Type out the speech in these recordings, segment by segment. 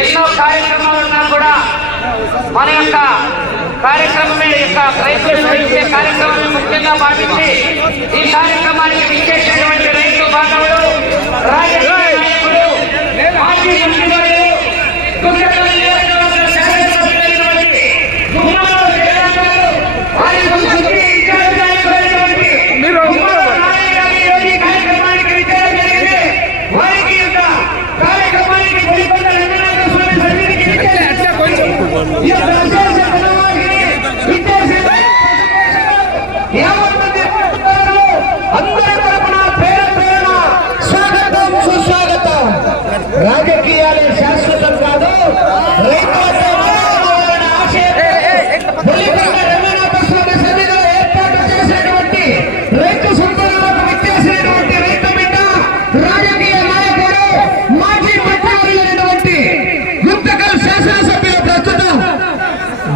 ఎన్నో కార్యక్రమాలు ఉన్నా కూడా మన యొక్క కార్యక్రమం యొక్క ప్రయత్నం ఇచ్చే కార్యక్రమాన్ని ముఖ్యంగా భావించి ఈ కార్యక్రమానికి విచ్చేసినటువంటి రైతు బాంధవులు రాజకీయ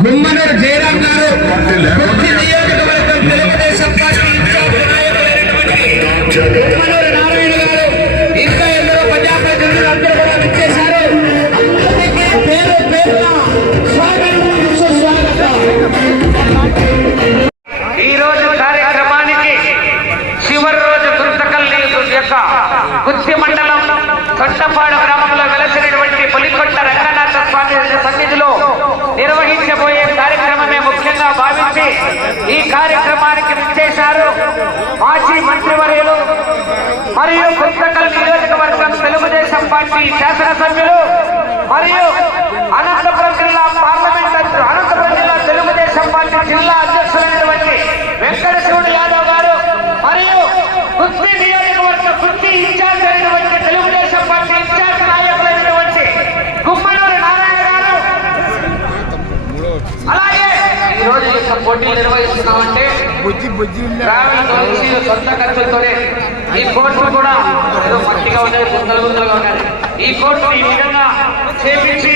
గుమ్మనూరు జయరాం గారు నియోజకవర్గం తెలుగుదేశం పార్టీ ఇన్ఛార్జ్ నాయకులైనటువంటి గుమ్మనూరు నారాయణ గారు ఇంకా ఎందరో ప్రజాప్రతినిధులు అందరూ కూడా అందరికీ పేరు పేరున స్వాగతం సుస్వాగతం. ఈ రోజు కార్యక్రమానికి చివరి రోజు గుంతకల్ యొక్క గుత్తి మండలం తొట్టపాడు గ్రామంలో వెలసినటువంటి పులికొట్ట రంగనాథ స్వామి సన్నిధిలో నిర్వహించబోయే కార్యక్రమమే ముఖ్యంగా భావించి ఈ కార్యక్రమానికి విచ్చేశారు మాజీ మంత్రివర్యులు మరియు గుంతకల్ నియోజకవర్గం తెలుగుదేశం పార్టీ శాసనసభ్యులు మరియు అనంతపురం జిల్లా పార్లమెంట్ అనంతపురం జిల్లా తెలుగుదేశం పార్టీ జిల్లా అధ్యక్షులైనటువంటి వెంకట శివుడు యాదవ్ గారు మరియు కుస్తీ నియోజకవర్గ కుస్తీ ఇన్ఛార్జ్ అయినటువంటి తెలుగుదేశం పార్టీ ఇన్ఛార్జ్ నాయకులైనటువంటి గుమ్మనూరు నారాయణ గారు అలాగే ఈ రోజు ఈ యొక్క పోటీలు నిర్వహిస్తున్నామంటే బుజ్జి సొంత ఖర్చులతోనే ఈ కోర్టు కూడా ఏదో మట్టిగా ఉన్నాయి గుంతలు గుంతలుగా ఉన్నాయి ఈ కోర్టు ఈ విధంగా చేపించి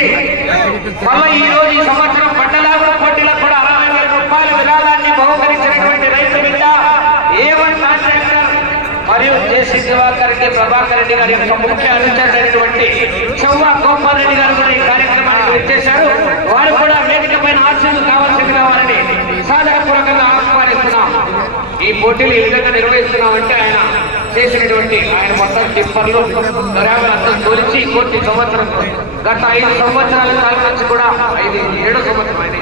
మళ్ళీ ఈ రోజు ఈ సంవత్సరం పట్టలాగుల పోటీలకు కూడా అరవై వేల రూపాయల విరాళాన్ని బహుకరించినటువంటి రైతు బిడ్డ ఏవన్ కాంట్రాక్టర్ మరియు జేసీ దివాకర్ రెడ్డి ప్రభాకర్ రెడ్డి గారి యొక్క ముఖ్య అనుచరుడైనటువంటి చౌవ గోపాల్ రెడ్డి గారు కూడా ఈ కార్యక్రమానికి వచ్చేశారు. వారు కూడా వేదిక పైన ఆశలు కావాల్సిందిగా వారిని సాధారణపూర్వకంగా ఆహ్వానిస్తున్నాం. ఈ పోటీలు ఈ విధంగా నిర్వహిస్తున్నామంటే ఆయన చేసినటువంటి ఆయన మొత్తం టిప్పర్లు దర్యాప్తు తోలిచి కోటి సంవత్సరం గత ఐదు సంవత్సరాల కాలం నుంచి కూడా ఐదు ఏడో సంవత్సరం ఆయన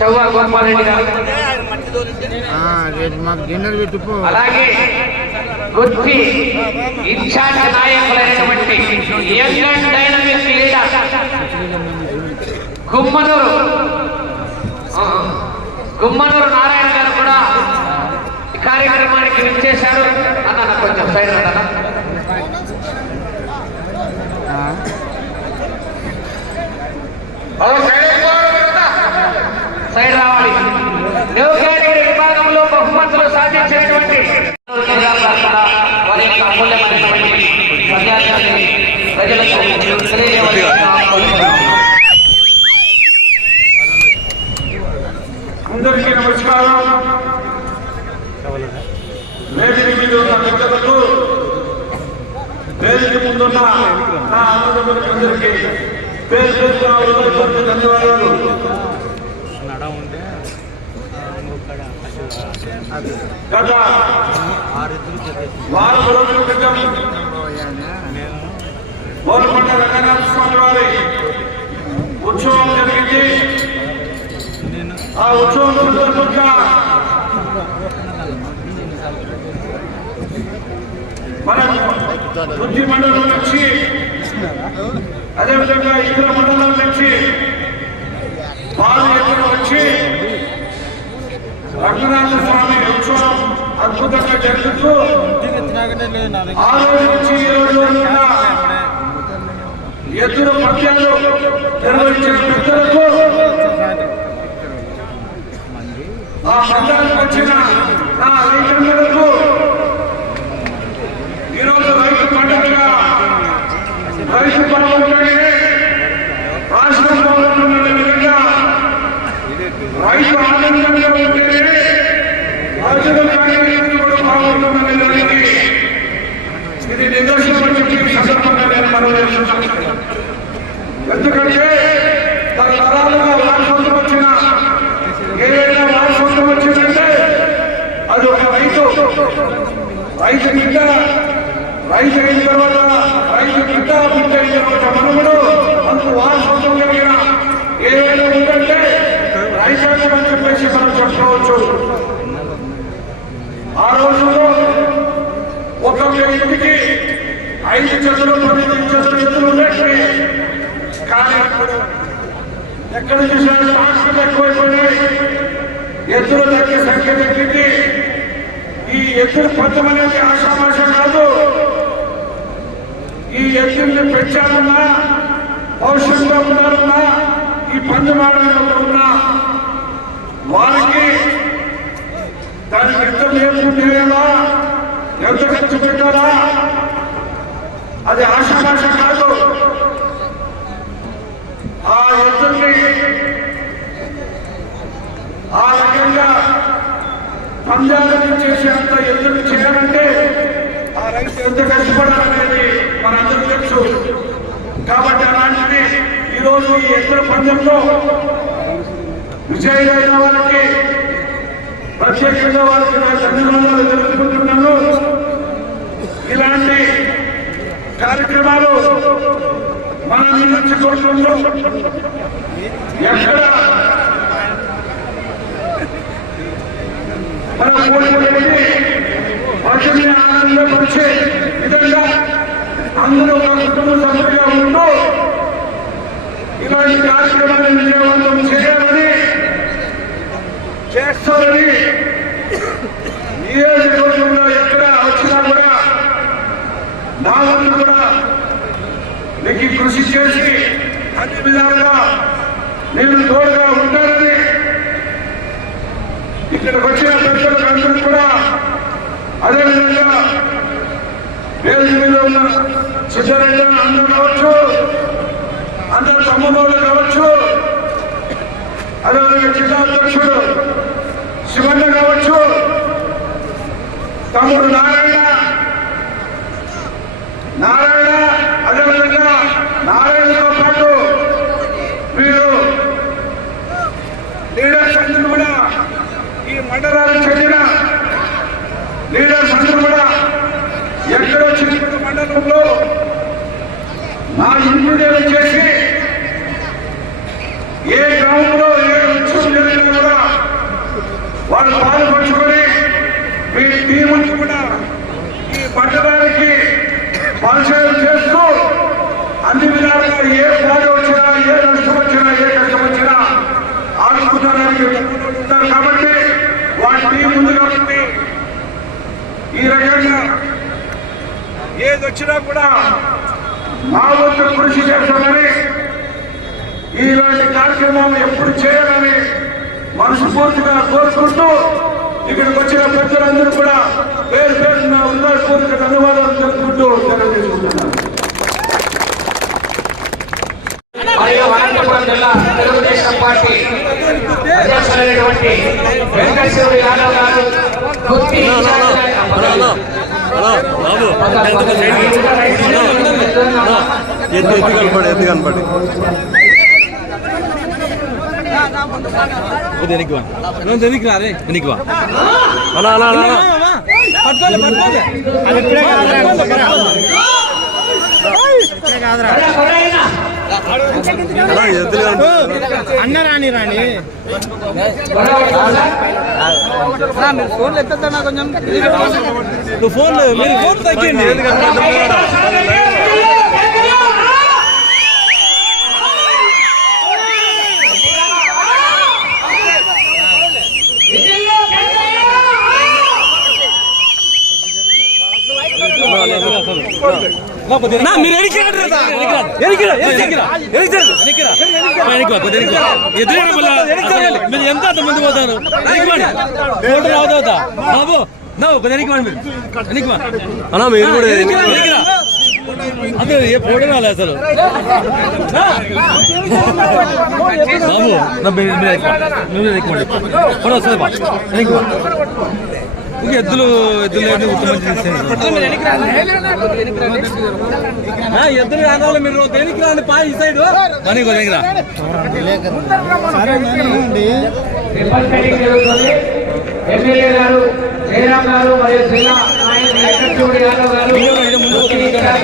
చౌవ గోపాల్ రెడ్డి గారు. రేపు మాకు డిన్నర్ పెట్టుకో. అలాగే గుత్తి ఇన్ఛార్జ్ నాయకులైనటువంటి యంగ్ డైనమిక్ లీడర్ గుమ్మనూరు. ఆ, గుమ్మనూరు నారాయణ గారు కూడా ఈ కార్యక్రమానికి విచ్చేశారు. అన్న కొంచెం సైడ్ అన్న. సైడ్ రావాలి. అందరికీ నమస్కారం. వేదిక మీద ఉన్న పెద్దలకు వేదిక ముందున్న నా అన్నదమ్ములందరికీ పేరు పేరున ధన్యవాదాలు. గత వారం రోజుల క్రితం గోల్కొండ రంగనాథ స్వామి వారి ఉత్సవం జరిగింది. ఆ ఉత్సవం సందర్భంగా మన బుద్ధి మండలం నుంచి అదేవిధంగా ఇతర మండలం నుంచి వారు ఎక్కడ వచ్చి రంగనాథ స్వామి ఉత్సవం అద్భుతంగా జరుగుతూ ఆ రోజు నుంచి ఈ రోజు ఎదురు పద్యాలు నిర్వహించిన పెద్దలకు ఆ మండలానికి వచ్చిన నా రైతులకు ఈరోజు రైతు పండుగగా రైతు బాగుంటుంటే రాష్ట్రం బాగుంటుందనే విధంగా రైతు ఆనందంగా ఉంటేనే ప్రజలు కార్యాలయం కూడా బాగుంటుందనే దానికి ఇది నిదర్శనం అని చెప్పి ఈ సందర్భంగా నేను మనవి చేస్తున్నాను. ఎందుకంటే తరతరాలుగా వారసత్వం వచ్చిన ఏదైనా వారసత్వం వచ్చిందంటే అది ఒక రైతు రైతు బిడ్డ రైతు అయిన తర్వాత రైతు బిడ్డ బిడ్డ అయిన తర్వాత మనముడు అందుకు వారసత్వం కలిగిన ఏదైనా ఉందంటే రైతాంగం అని చెప్పేసి మనం చెప్పుకోవచ్చు. ఆ రోజుల్లో ఒక్కొక్క ఇంటికి ఐదు చెట్లు పన్నెండు చెట్లు ఎత్తులు ఉండేవి కానీ ఎక్కడ చూసినా ట్రాక్టర్లు ఎక్కువైపోయినాయి ఎత్తులు తగ్గే సంఖ్య తగ్గింది. ఈ ఎత్తులు అనేది ఆశామాష కాదు. ఈ ఎత్తుల్ని పెంచాలన్నా భవిష్యత్తులో ఉండాలన్నా ఈ పంచమాడంలో ఉన్నా వారికి దానికి ఎంత నేర్పు ఎంత ఖర్చు పెట్టాలా అది ఆశామాష కాదు. ఆ ఎత్తుల్ని ఆ రకంగా పంజాబ్ చేసే అంత ఎందుకు చేయాలంటే ఆ రైతు ఎంత కష్టపడాలనేది మనందరూ తెలుసు. కాబట్టి అలాంటిది ఈరోజు ఈ ఎద్దుల పంజంలో విజయులైన వారికి ప్రత్యేకంగా వారికి నా ధన్యవాదాలు తెలుపుకుంటున్నాను. ఇలాంటి కార్యక్రమాలు మన నియోజకవర్గంలో ఎక్కడ మన కోరుకునేది పక్షుల్ని ఆనందపరిచే విధంగా అందరూ ఒక కుటుంబ సభ్యులుగా ఉంటూ ఇలాంటి కార్యక్రమాన్ని విజయవంతం చేయాలని చేస్తారని నియోజకవర్గంలో ఎక్కడ వచ్చినా కూడా నా వంతు కూడా నీకు కృషి చేసి అన్ని విధాలుగా నేను తోడుగా ఉంటానని ఇక్కడికి వచ్చిన పెద్దలకు అందరూ కూడా అదేవిధంగా వేదిక మీద ఉన్న సిద్ధరెడ్డి అందరూ కావచ్చు అందరు తమ్ముళ్ళు కావచ్చు అదేవిధంగా జిల్లా అధ్యక్షుడు శివన్న కావచ్చు తమ్ముడు నారాయణ నారాయణ అదేవిధంగా నారాయణతో పాటు వీరు లీడర్స్ అందరూ కూడా ఈ మండలానికి చెందిన లీడర్స్ అందరూ కూడా ఎక్కడో చిన్న మండలంలో నా ఇంజనీర్ చేసి ఏ గ్రామంలో ఏ ఉత్సవం జరిగినా కూడా వాళ్ళు పాలు పంచుకొని మీ టీముకి కూడా ఈ మండలానికి పరిచయం చేస్తూ అన్ని విధాలుగా ఏ బాధ వచ్చినా ఏ నష్టం వచ్చినా ఏ కష్టం వచ్చినా ఆడుకున్నారని కాబట్టి వాటి ముందుగా ఉంది ఈ రకంగా ఏది వచ్చినా కూడా మా వంతు కృషి చేస్తామని ఇలాంటి కార్యక్రమం ఎప్పుడు చేయాలని మనస్ఫూర్తిగా కోరుకుంటూ ఇక్కడికి వచ్చిన పెద్దలందరూ కూడా పేరు పేరు నా హృదయపూర్వక ధన్యవాదాలు తెలుపుకుంటూ తెలియజేసుకుంటున్నాను మరియు అనంతపురం జిల్లా తెలుగుదేశం పార్టీ అధ్యక్షులైనటువంటి వెంకటేశ్వర యాదవ్ గారు గుత్తి ఎత్తు ఎత్తు కనపడి ఎత్తు కనపడి? వెనక్కి వా? నువ్వు వెనక్కి రా రే? వెనక్కి వా? అలా అలా అలా పట్టుకోలే పట్టుకోలే. అలా ఎత్తులు కనపడి అన్న రాని రాని మీరు ఫోన్లు ఎత్తన్నా కొంచెం. నువ్వు ఫోన్ మీరు ఫోన్ తగ్గింది మీరు ఎంత ముందు పోతారు? ఫోటో రావద్దా బాబు నా ఒక ఎనికి మీరు. ఎనికి అన్నా మీరు కూడా అదే ఏ ఫోటో రాలే అసలు. బాబు నా మీరు మీరు ఎక్కువ మీరు ఎక్కువ ఫోటో వస్తుంది బా ఎనికి ఇంక ఎద్దులు ఎద్దులు లేని ఉత్తమ ఆ, ఎద్దులు రావాలి మీరు దేనికి రాండి పా ఈ సైడ్? అని దేనికి రా. జరుగుతుంది ఎమ్మెల్యే గారు జయరాం గారు మరియు జిల్లా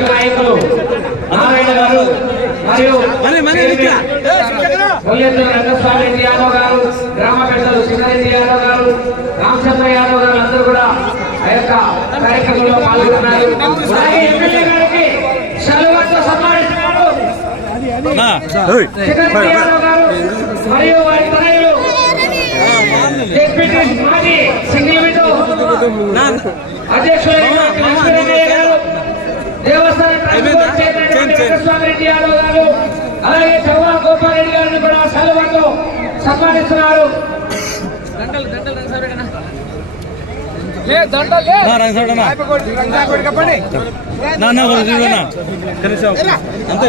నాయకులు నారాయణ గారు కొల్లేరు రంగస్వామి రెడ్డి యాదవ్ గారు గ్రామ పెద్దలు సింగారెడ్డి యాదవ్ గారు రామచంద్ర యాదవ్ గారు అందరూ కూడా ఆ యొక్క కార్యక్రమంలో పాల్గొన్నారు. అలాగే ఎమ్మెల్యే గారికి సెలవుతో సన్మానిస్తున్నారు. నా ఏయ్, సింగారెడ్డి యాదవ్ గారు మరియు వారి తనయులు. డిప్యూటీ మాజీ సింగిల్ విండో నా అధ్యక్షులైన లక్ష్మీరెడ్డి గారు దేవస్థానం ట్రస్ట్ చైర్మన్ వెంకటస్వామి రెడ్డి యాదవ్ గారు అలాగే చౌవా గోపాల్ రెడ్డి గారిని కూడా సెలవుతో సన్మానిస్తున్నారు అంతే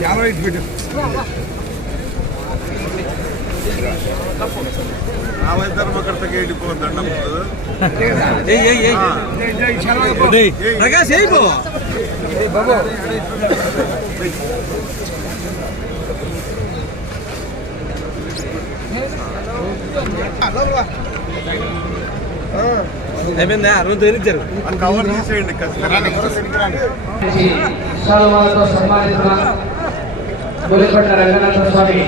చాలా ఇటు పెట్టు ఏయ్ ఏయ్ ఏయ్ డేయ్ ప్రకాష్ ఏయ్ పో అయిపోయిందా? అరవై తేలికి జరుగు శాలువాలతో సన్మానిస్తున్న బొలికొండ రంగనాథ స్వామి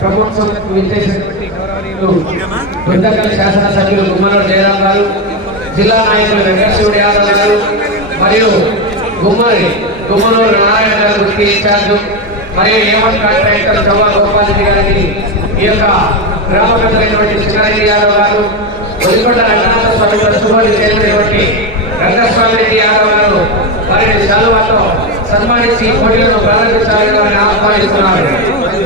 ప్రభుత్వం విచ్చేసినటువంటి గుంతకల్ శాసనసభ్యులు గుమ్మనూరు జయరాం గారు జిల్లా నాయకులు వెంకటశివుడు యాదవ్ గారు మరియు గుమ్మరి గుమ్మనూరు నారాయణ గారు ఇన్ఛార్జ్ మరియు ఏమన్ కాంట్రాక్టర్ చౌవా గోపాలరెడ్డి గారికి ఈ యొక్క గ్రామ పెద్దలైనటువంటి కృష్ణారెడ్డి యాదవ్ గారు బొలికొండ రంగనాథ స్వామి ప్రస్తుతం చేరినటువంటి రంగస్వామి రెడ్డి యాదవ్ గారు వారిని శాలువాతో సన్మానించి పోటీలను ప్రారంభించాలని ఆహ్వానిస్తున్నారు